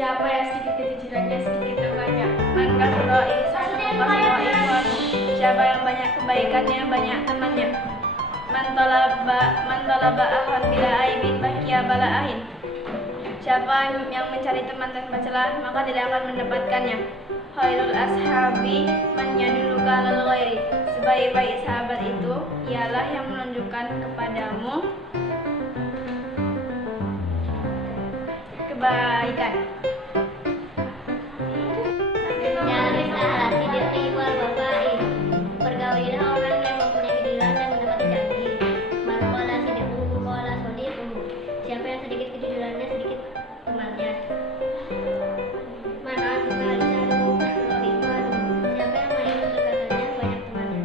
Siapa yang sedikit kejujurannya sedikit banyak. Man kasura ihsanu kasura ihwanu. Siapa yang banyak kebaikannya banyak temannya. Man talaba ahan bila aibin bakia bala ahin. Siapa yang mencari teman tanpa celah maka tidak akan mendapatkannya. Khairul ashabi man yadulluka alal ghairi. Sebaik-baik sahabat itu ialah yang menunjukkan kepadamu kebaikan. Jalis ahla sidqi wal wafa'i. Pergaulilah orang yang mempunyai kejujuran dan menepati janji. Man qala sidquhu qala shadiquhu. Siapa yang sedikit kejujurannya sedikit temannya. Man azza lisanuhu kasra ihwanuhu. Siapa yang manis berkatanya banyak temannya.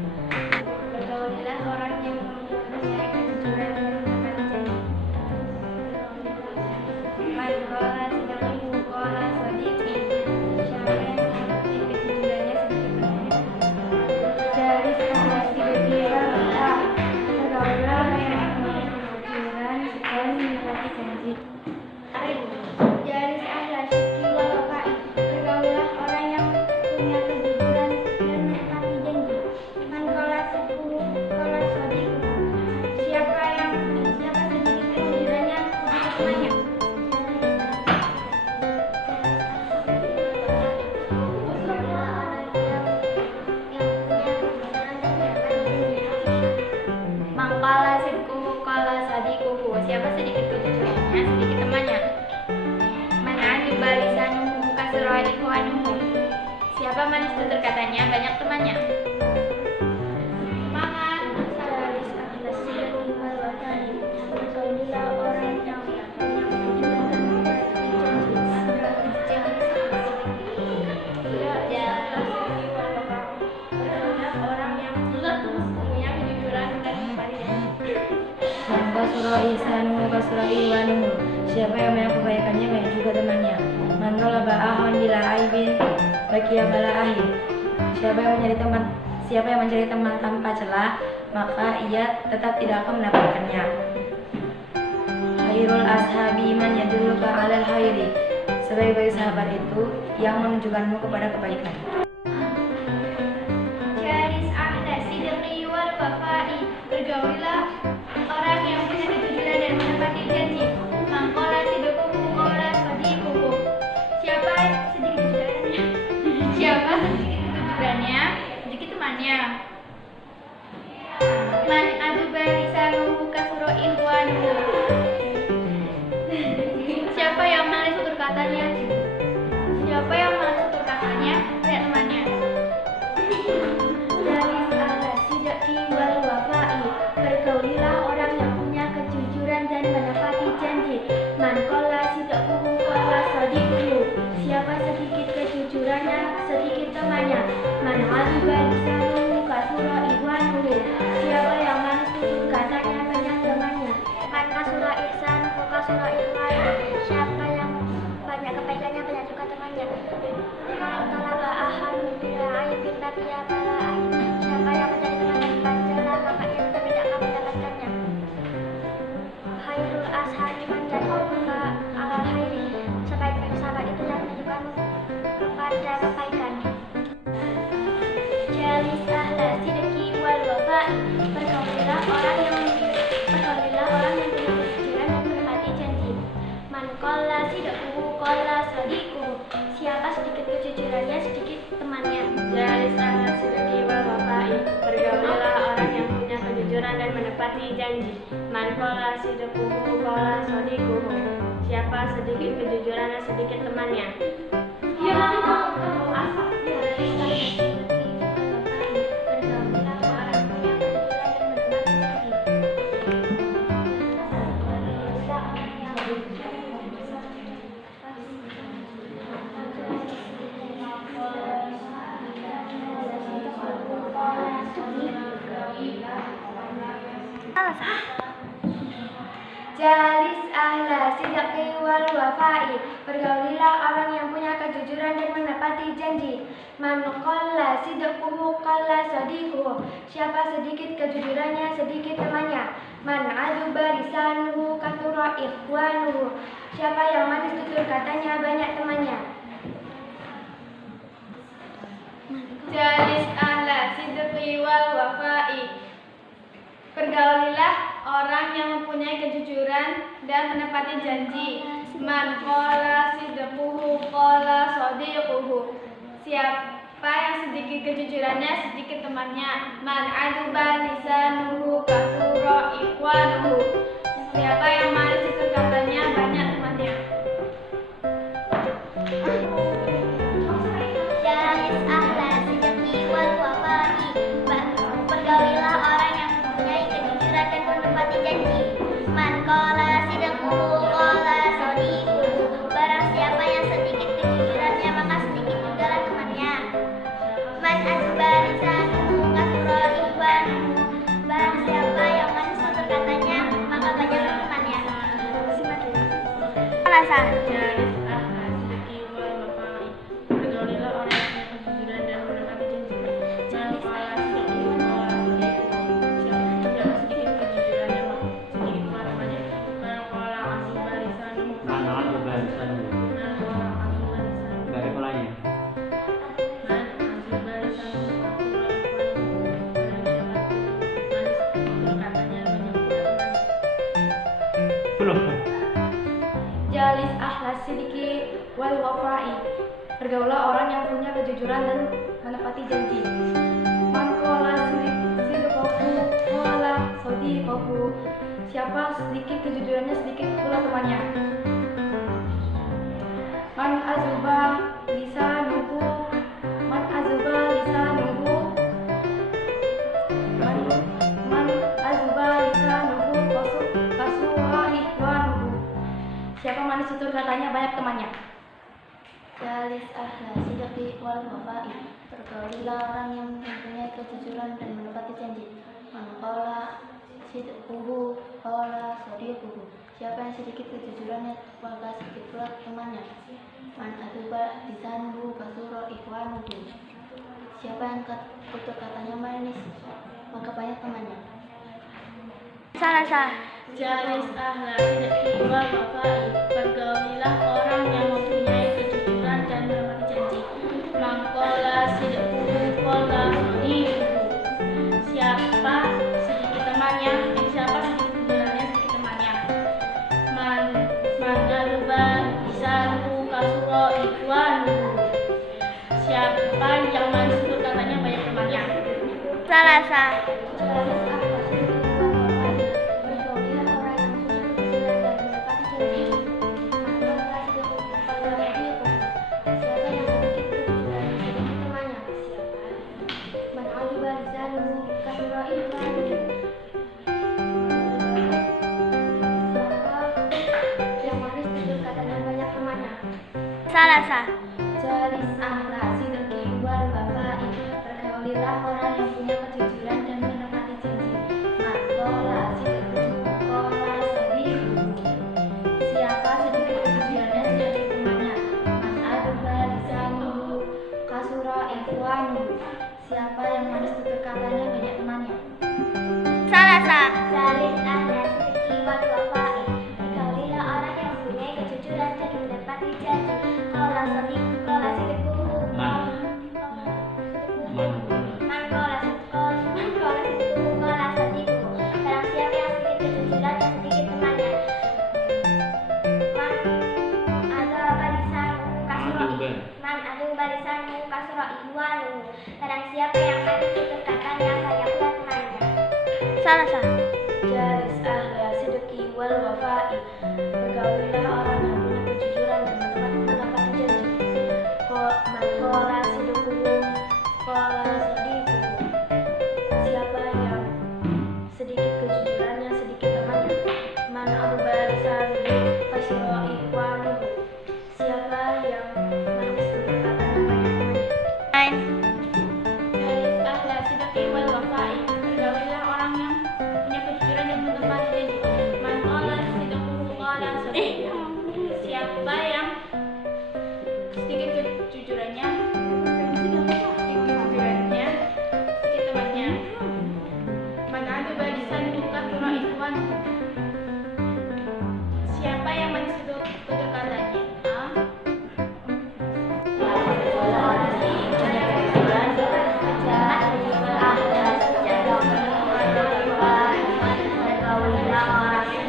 Pergaulilah orang yang mempunyai kejujuran dan menepati janji. Man qala sidquhu qala shadiquhu. Siapa yang sedikit kejujurannya sedikit temannya. Jalis ahla sidqi wal wafa'i. Pergaulilah orang yang mempunyai kejujuran dan menepati janji. Jalis ahla sidqi wal wafa'i. Pergaulilah orang yang punya kejujuran dan menepati janji. Man qala sidquhu qala shadiquhu. Siapa sedikit kejujurannya sedikit temannya. Man qala sidquhu qala shadiquhu. Siapa sedikit kejujurannya sedikit temannya. Man ajiba lisanuhu kasra ihwanuhu. Siapa manis tutur katanya banyak temannya. Semangat jalis ahla sidqi wal wafa'i. Pergaulilah orang yang punya kejujuran dan menepati janji. Pergaulilah orang yang punya kejujuran dan menepati janji. Man kasura ihsanuhu kasura ihwanuhu. Siapa yang banyak kebaikannya banyak juga temannya. Man talaba ahan bila aibin bakia bala ahin. Siapa yang mencari teman tanpa celah maka ia tetap tidak akan mendapatkannya. Khairul ashabi man yadulluka alal khairi. Sebaik-baik sahabat itu yang menunjukkanmu kepada kebaikan. Jalis ahla sidqi wal wafa'i. Pergaulilah orang yang punya kejujuran dan menepati janji. Man qala sidquhu qala shadiquhu. Siapa sedikit kejujurannya sedikit temannya. Man aduba lisanuhu kasura ihwanuhu. Siapa yang manis tutur katanya banyak temannya. Jalis ahla sidqi wal wafa'i. Pergaulilah orang yang punya kejujuran dan menepati janji. Man qala sidquhu qala shadiquhu. Siapa sedikit kejujurannya sedikit temannya. Man ajiba lisanuhu kasura ihwanuhu. Siapa yang manis tutur katanya banyak temannya. Man kasura ihsanuhu kasura ihwanuhu. Siapa yang banyak kebaikannya banyak juga temannya. Man talaba ahan bila aibin bakia bala ain. Siapa yang mencari teman tanpa celah maka ia tetap tidak akan mendapatkannya. Khairul ashabi man yadulluka alal khairi. Sebaik-baik sahabat itu yang menunjukkanmu kepada kebaikan. Jalis ahla sidqi wal wafa'i. Pergaulilah orang yang punya kejujuran dan menepati janji. Man qala sidquhu qala shadiquhu. Siapa sedikit kejujurannya sedikit temannya. Jalis ahla sidqi wal wafa'i. Pergaulilah orang yang punya kejujuran dan menepati janji. Man qala sidquhu qala shadiquhu. Siapa sedikit kejujurannya sedikit temannya. Jalis ahla sidqi wal wafa'i. Pergaulilah orang yang punya kejujuran dan menepati janji. Man qalla sidquhu qalla shadiquhu. Siapa sedikit kejujurannya sedikit temannya. Man aduba lisanuhu kathura ikhwanuhu. Siapa yang manis tutur katanya banyak temannya. menepati janji. Man qala sidquhu qala shadiquhu. Siapa yang sedikit kejujurannya, sedikit temannya. Man aduba lisanuhu kasura ikhwanuhu. Siapa yang manis itu katanya, banyak temannya. Jalis ahla sidqi wal wafa'i. Pergaulilah orang yang mempunyai kejujuran dan menepati janji. Man qala sidquhu qala shadiquhu. Barang siapa yang sedikit kejujurannya, maka sedikit jugalah temannya. Man azba lisanuhu kasura ikhwanuhu. Barang siapa yang manis tutur katanya, maka banyaklah temannya. Alasan. Jalis ahla sidqi wal wafa'i. Pergaulilah orang yang punya kejujuran dan menepati janji. Man qala sidqi wa qala shadiquhu. Siapa sedikit kejujurannya, maka sedikit pula temannya. Man qala azba lisanuhu. Mana ada barisan Man qala azba lisanuhu. dari polanya. Man azba lisanuhu kasura ikhwanuhu. Barang siapa manis tutur katanya, banyak pula temannya. Belum. Jalis ahlas sidiki wal wafa'i. Pergaulah orang yang punya kejujuran dan menepati janji. Man qala sidqahu qala shadiquhu. Siapa sedikit kejujurannya, sedikit pula temannya. Man azuba lisanuhu man azuba lisanuhu man azuba lisanuhu kasura ikhwanuhu. Siapa manis tutur katanya, banyak temannya. Jalis ahla sidqi wal wafa'i. Pergaulilah orang yang mempunyai kejujuran dan menepati janji. Man qala sidquhu qala shadiquhu. Siapa yang sedikit kejujurannya, maka sedikit pula temannya. Man aduba lisanuhu kasura ikhwanuhu. Siapa yang tutur katanya manis, maka banyak temannya. Salah. Jalis ahla sidqi wal wafa'i. Pergaulilah orang yang mempunyai kejujuran dan menepati janji. Man qala sidquhu qala shadiquhu. Siapa sedikit temannya, siapa sedikit kejujurannya, sedikit temannya. Man aduba lisanuhu kasura ikhwanuhu. Siapa yang manis tutur katanya, banyak temannya. Salah. Jalis ahla sidqi wal wafa'i. Pergaulilah orang yang punya kejujuran dan menepati janji. Man qala sidquhu qala shadiquhu. Siapa yang sedikit kejujurannya, sedikit temannya. Man aduba lisanuhu kasura ikhwanuhu. Siapa yang manis tutur katanya, banyak temannya. Salah. Jalis ahla sidqi wal wafa'i. Pergaulilah orang yang punya kejujuran dan menepati janji. Man qala sidquhu qala shadiquhu. Siapa sedikit kejujurannya, sedikit temannya. Man aduba lisanuhu kasura ikhwanuhu. Siapa yang manis tutur katanya, banyak temannya. Salah. Jalis ahla sidqi wal wafa'i. Pergaulilah orang yang mempunyai kejujuran dan menepati janji. Qala shadiquhu qala sidquhu. Man Man qala sidquhu qala shadiquhu. Barang siapa yang sedikit kejujuran dan sedikit temannya. Man aduba lisanuhu kasura ikhwanuhu. Barang siapa yang manis tutur katanya, banyak pula temannya. Salah. Jalis ahla sidqi wal wafa'i. Pergaulilah orang yang punya kejujuran dan menepati janji. Man qala sidquhu qala shadiquhu. Siapa yang sedikit kejujurannya, sedikit temannya. Man aduba lisanuhu kasura ikhwanuhu. Siapa yang manis tutur katanya, banyak temannya. Jalis ahla sidqi wal wafa'i. Pergaulilah orang yang punya kejujuran dan menepati janji. Man qala sidquhu qala shadiquhu. Siapa yang sedikit kejujurannya, sedikit temannya. Man aduba lisanuhu kasura ikhwanuhu. Siapa yang manis tutur katanya. Pergaulilah orang yang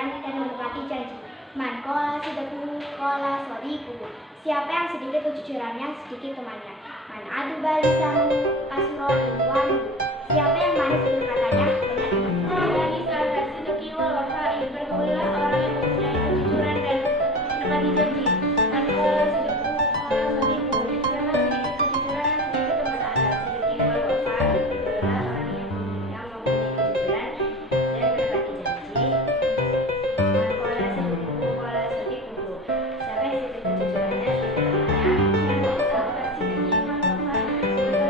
kejujuran dan menepati janji. Man qala sidqahu qala shadiquhu. Siapa yang sedikit kejujurannya, sedikit temannya. Man aduba lisanu kasrotin wanu. Siapa yang manis berkatanya, banyak temannya. Dari sahabat sidqi wal wafa'i, bergaulilah orang yang mempunyai kejujuran dan menepati janji. Man qala sidqahu qala shadiquhu. Siapa sedikit kejujurannya, sedikit teman. Sahabat sidqi wal wafa'i, bergaulilah orang yang mempunyai kejujuran dan menepati janji. Man qala sidqahu qala shadiquhu. Siapa yang sedikit kejujurannya, sedikit temannya. Dan sahabat sidqi wal wafa'i, bergaulilah orang yang mempunyai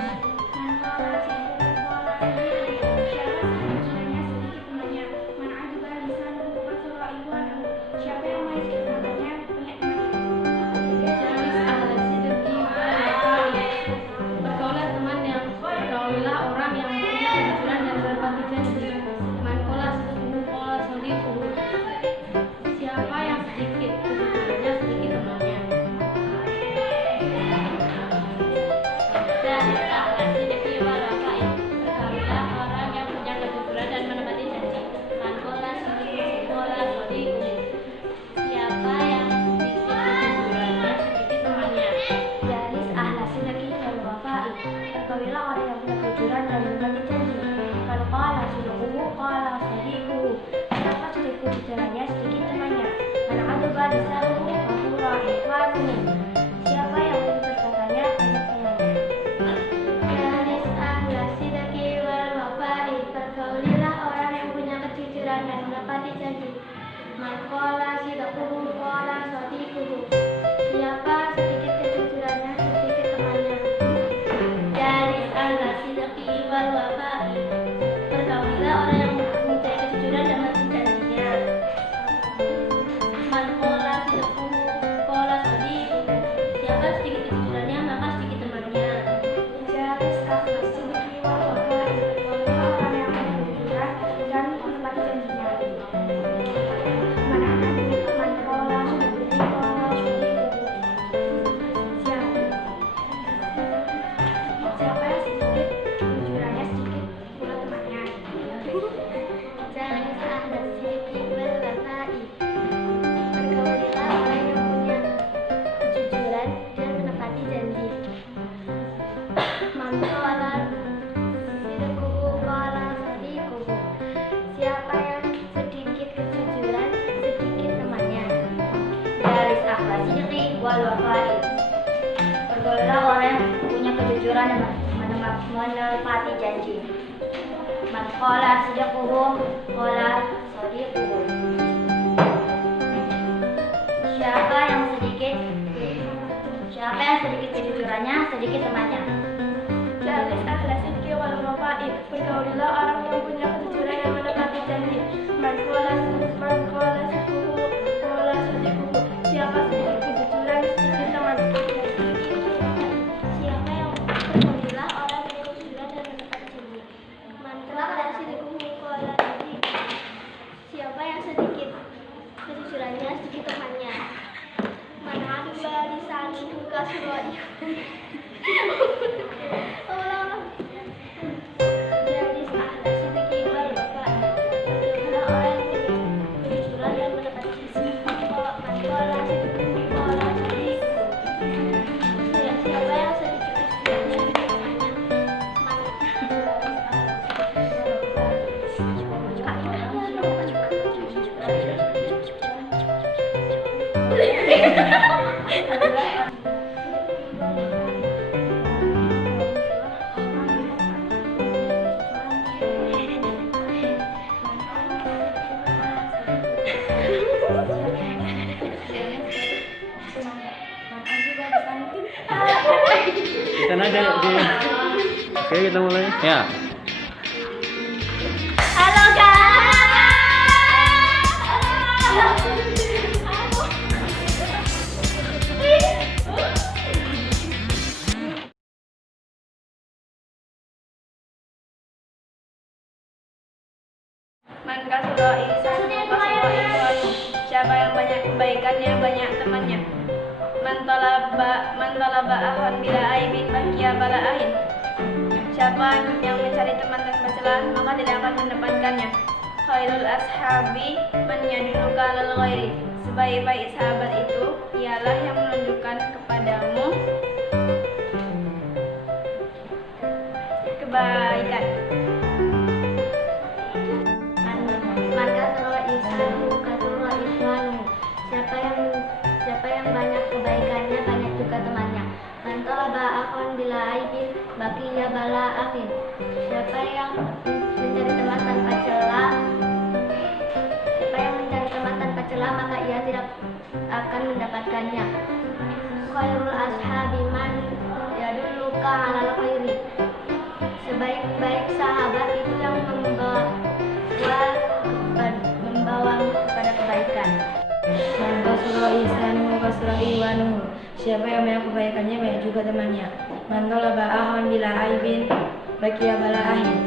kejujuran. Man qala sidqahu qala shadiquhu. Siapa sedikit kejujurannya, sedikit temannya. Man aduba lisanuhu kasra iwanu. Siapa yang manis berkatanya, banyak temannya. Jalis ahla sidqi wal wafa'i. Bergaulilah teman yang bergaulilah orang yang punya kejujuran dan menepati janji. Man qala sidquhu qala shadiquhu. Siapa yang sedikit kejujurannya, sedikit temannya. Dari ahla sidqi wal wafa'i, bergaulilah orang yang punya kejujuran dan menepati janji. Man qala sidquhu qala shadiquhu. Siapa yang sedikit kejujurannya, sedikit temannya. Jalis ahla sidqi wal wafa'i. Bergaulilah orang yang punya kejujuran dan menepati janji. Man qala sidquhu qala shadiquhu. Siapa sedikit kejujurannya, sedikit temannya. Man aduba lisanuhu kasra iwanu. Siapa yang manis berkatanya, banyak temannya. Jalis ahla sidqi wal wafa'i. Bergaulilah orang yang punya kejujuran dan menepati janji. Man qala sidquhu qala shadiquhu. Siapa sedikit kejujurannya, sedikit temannya. Jalis ahla sidqi wal wafa'i. Bergaulilah orang yang mempunyai kejujuran dan menepati janjinya. Man qala sidquhu qala shadiquhu. Siapa sedikit kejujurannya, maka sedikit temannya. Jalis ahla sidqi wal wafa'i. Bergaulilah orang yang punya kejujuran dan menepati janjinya. Man qala sidquhu qala shadiquhu. Siapa yang sedikit kejujurannya, sedikit pula temannya. Jalis ahla sidqi wal wafa'i. Bergaulilah orang yang punya kejujuran dan menepati janji. Man qala sidquhu qala shadiquhu. Siapa yang sedikit kejujuran, sedikit temannya. Jalis ahla sidqi wal wafa'i. Bergaulilah orang yang punya kejujuran dan menepati janji. Man qala sidquhu qala shadiquhu. Siapa yang sedikit kejujurannya, sedikit temannya. Jalis ahla sidqi wal wafa'i. Bergaulilah orang yang punya kejujuran dan menepati janji. Man qala sidquhu qala shadiquhu. Siapa sedikit kejujuran, sedikit teman. Siapa yang bergaulilah orang yang kejujuran dan menepati janji. Man qala sidquhu qala shadiquhu. Siapa yang sedikit kejujurannya, sedikit temannya. Man aduba lisanuhu kasra iwanu. Jalis ahla sidqi wal wafa'i. Bergaulilah orang yang punya kejujuran dan menepati janji. Man qala sidquhu qala shadiquhu. Siapa yang sedikit kejujurannya, sedikit temannya. Man Kita aja yuk di. Oke, kita mulai. Ya. Halo Man kasura ihsanuhu kasura ikhwanu. Siapa yang banyak kebaikannya, banyak temannya. Man talaba ahan bila aibin bakia bala ahin. Siapa yang mencari teman tanpa celah, maka tidak akan mendapatkannya. Khairul ashabi man yadulluka alal ghairi. Sebaik-baik sahabat itu ialah yang menunjukkan kepadamu kebaikan. Maka surah ihsan bukan surah ihwanu. Siapa yang banyak kebaikannya, banyak juga temannya. Man talaba akhwan bila aibin baqiya bala akhin. Siapa yang mencari teman tanpa celah, maka ia tidak akan mendapatkannya. Khairul ashabi man yadulluka alal khairi. Sebaik-baik sahabat itu yang membawamu kepada kebaikan. Man kasura ihsanuhu kasura ihwanuhu. Siapa yang banyak kebaikannya, banyak juga temannya. Man talaba akhwan bila aibin baqiya bala ahin.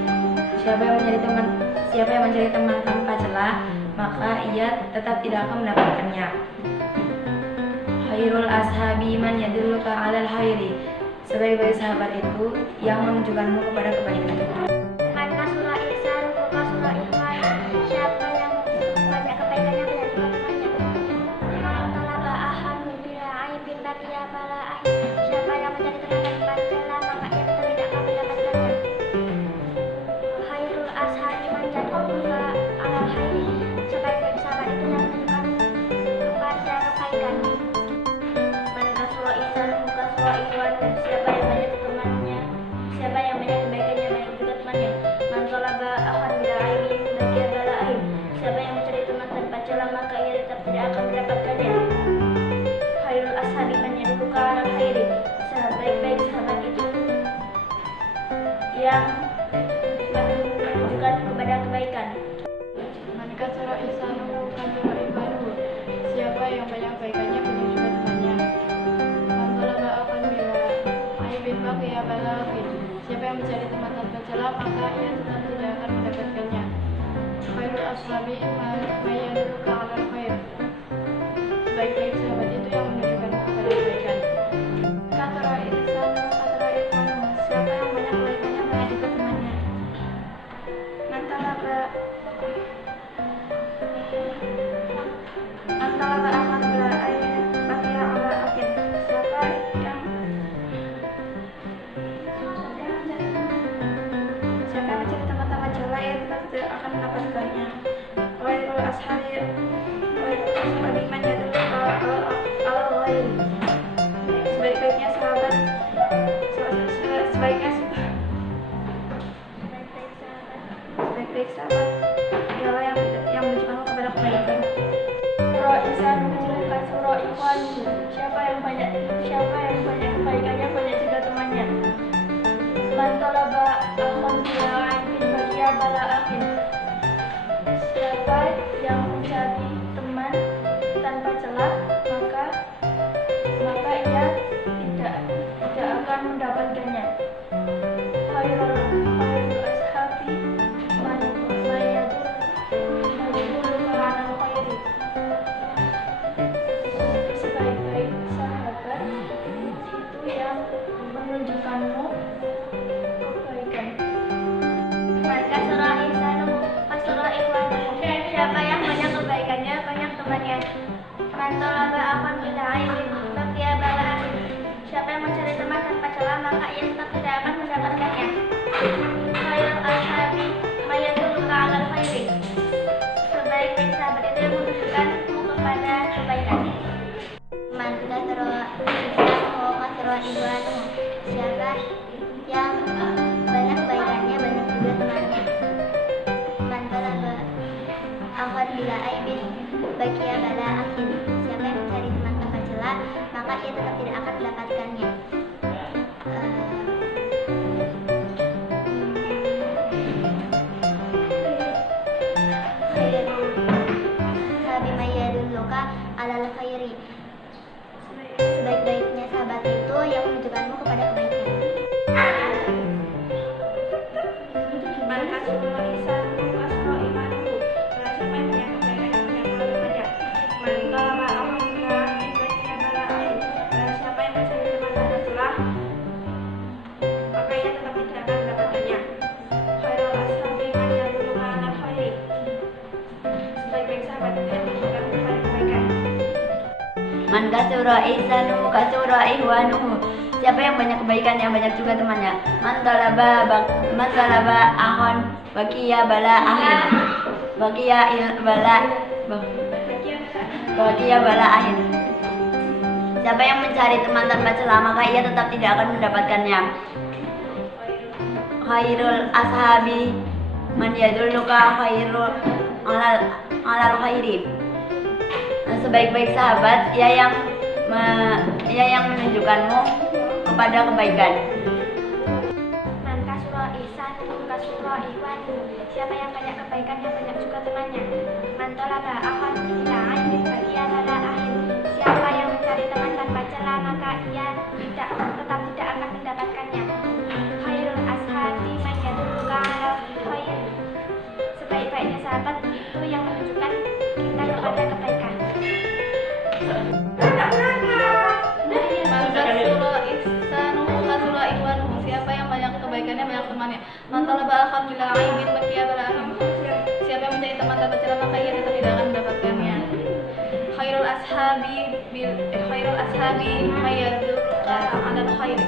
Siapa yang mencari teman tanpa celah, maka ia tetap tidak akan mendapatkannya. Khairul ashabi man yadulluka alal khairi. Sebaik-baik sahabat itu yang menunjukkanmu kepada kebaikan. Man kasura ihsanuhu kasura ihwanuhu. Siapa yang banyak kebaikannya, banyak juga temannya. Man talaba akhwan bila aibin baqiya bala ahin. Siapa yang mencari teman tanpa celah, maka ia tetap tidak akan mendapatkannya. Khairul ashabi man yadulluka alal khairi. Sebaik-baik sahabat itu yang menunjukkan kepada kebaikan. Man kasura ihsanuhu kasura ihwanuhu. Siapa yang banyak temannya, siapa yang banyak kebaikannya, banyak juga temannya. Man talaba akhwan bila aibin baqiya bala ahin. Siapa yang mencari teman tanpa celah, maka ia tetap tidak akan mendapatkannya. Khairul ashabi man yadulluka alal khairi. Sebaik-baik sahabat itu yang menunjukkan kepada kebaikan. Man kasura ihsanuhu kasura ihwanuhu. Siapa yang banyak kebaikannya, banyak juga temannya. Man talaba akhwan bila aibin baqiya bala ahin. Siapa yang mencari teman tanpa celah, maka ia tetap tidak akan mendapatkannya. Khairul ashabi man yadulluka alal khair. Sebaik-baik sahabat itu yang menunjukkan kepada kebaikan. Kasura ihsanuhu kasura ihwanuhu. Siapa yang banyak kebaikannya, banyak juga temannya. Man talaba akhwan bila aibin baqiya bala ahin. Siapa yang mencari teman tanpa celah, ia tetap tidak akan mendapatkannya. Khairul ashabi man yadulluka alal ghairi. Sebaik-baiknya sahabat sebaik-baik sahabat ialah yang menunjukkanmu kepada kebaikan. Surah ihsanuhu kasura ihwanuhu. Siapa yang banyak kebaikannya, banyak juga temannya. Man talaba akhwan bila aibin baqiya bala akhin. Siapa yang mencari teman tanpa celah, maka ia tidak akan mendapatkannya. Khairul ashabi man yadulluka alal khairi. Sebaik-baik sahabat itu yang menunjukkanmu kebaikan. Man kasura ihsanuhu kasura ihwanuhu. Siapa yang banyak kebaikannya, banyak temannya. Man talaba akhwan bila aibin baqiya bala ahin. Siapa yang mencari teman tanpa celah, maka ia tetap tidak akan mendapatkannya. Khairul ashabi man yadulluka alal khairi. Sebaik-baik sahabat itu yang menunjukkanmu kepada kebaikan. Man kasura ihsanuhu kasura ihwanuhu. Siapa yang banyak kebaikannya, banyak juga temannya. Man talaba akhwan bila aibin baqiya bala akhin. Siapa yang mencari teman tanpa celah, maka ia tetap tidak akan mendapatkannya. Khairul ashabi man yadulluka alal khairi. Sebaik-baiknya sahabat itu yang menunjukkanmu kepada kebaikan. Man kasura ihsanuhu kasura ihwanuhu. Siapa yang banyak kebaikannya, banyak juga temannya. Man talaba akhwan bila aibin baqiya bala ahin. Siapa yang mencari Man kasura ihsanuhu kasura ihwanuhu. Siapa yang banyak kebaikan yang banyak juga temannya. Man talaba ahon baqiya bala ahin. Baqiya bala ahin. Siapa yang mencari teman tanpa celah maka ia tetap tidak akan mendapatkannya. Khairul ashabi man yadulluka khairul alal khairi. Sebaik-baik sahabat ia yang menunjukkanmu kepada kebaikan. Man kasura ihsanuhu kasura ihwanuhu. Siapa yang banyak kebaikan yang banyak juga temannya. Man talaba ahon ila ainin baqiya bala ahin. Siapa yang mencari teman tanpa celah maka ia tetap tidak akan mendapatkannya. Khairul ashabi man yadulluka alal khair. Sebaik-baiknya sahabat itu yang menunjukkan kita kepada kebaikan. Siapa yang banyak kebaikannya banyak temannya. Man talaba akhan bila aibin baqiya bala ahin. Siapa yang mencari teman tanpa celah maka ia tetap tidak akan mendapatkannya. Khairul ashabi mayadulluka alal khair.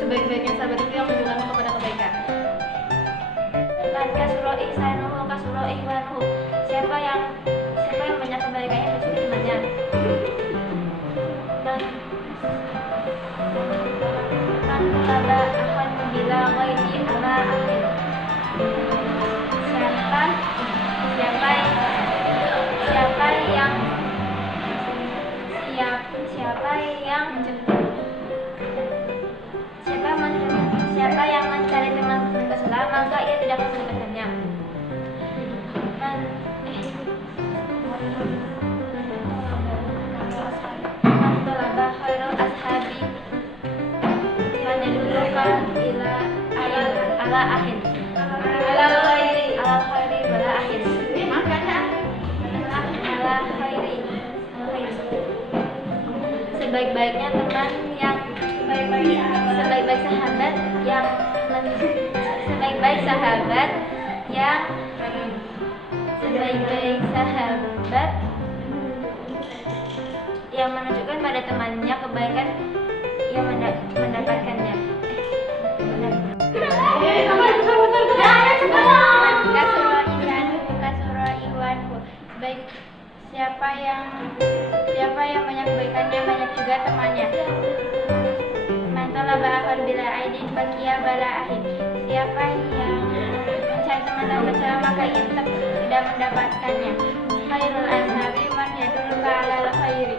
Sebaik-baiknya sahabat itu yang menunjukkanmu kepada kebaikan. Man kasura ihsanuhu kasura ihwanuhu. Siapa yang banyak kebaikannya dan juga temannya. Man talaba akhan bila ghairi ala akhir. Siapa yang mencari teman tanpa celah maka ia tidak akan mendapatkannya. Man talaba khairul ashabi man yadulluka ila ala ahin. Ala khairi bala ahin. Ala khairi. Sebaik-baiknya teman yang sebaik-baik sahabat yang menunjukkan pada temannya kebaikan yang mendapatkannya. Baik, siapa yang banyak kebaikannya banyak juga temannya. Man talaba akhan bila aidin baqiya bala ahin. Siapa yang mencari teman tanpa celah maka ia tetap tidak mendapatkannya. Khairul ashabi man yadulluka alal khairi.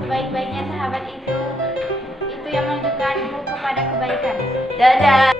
Sebaik-baiknya sahabat itu yang menunjukkanmu kepada kebaikan. Dadah.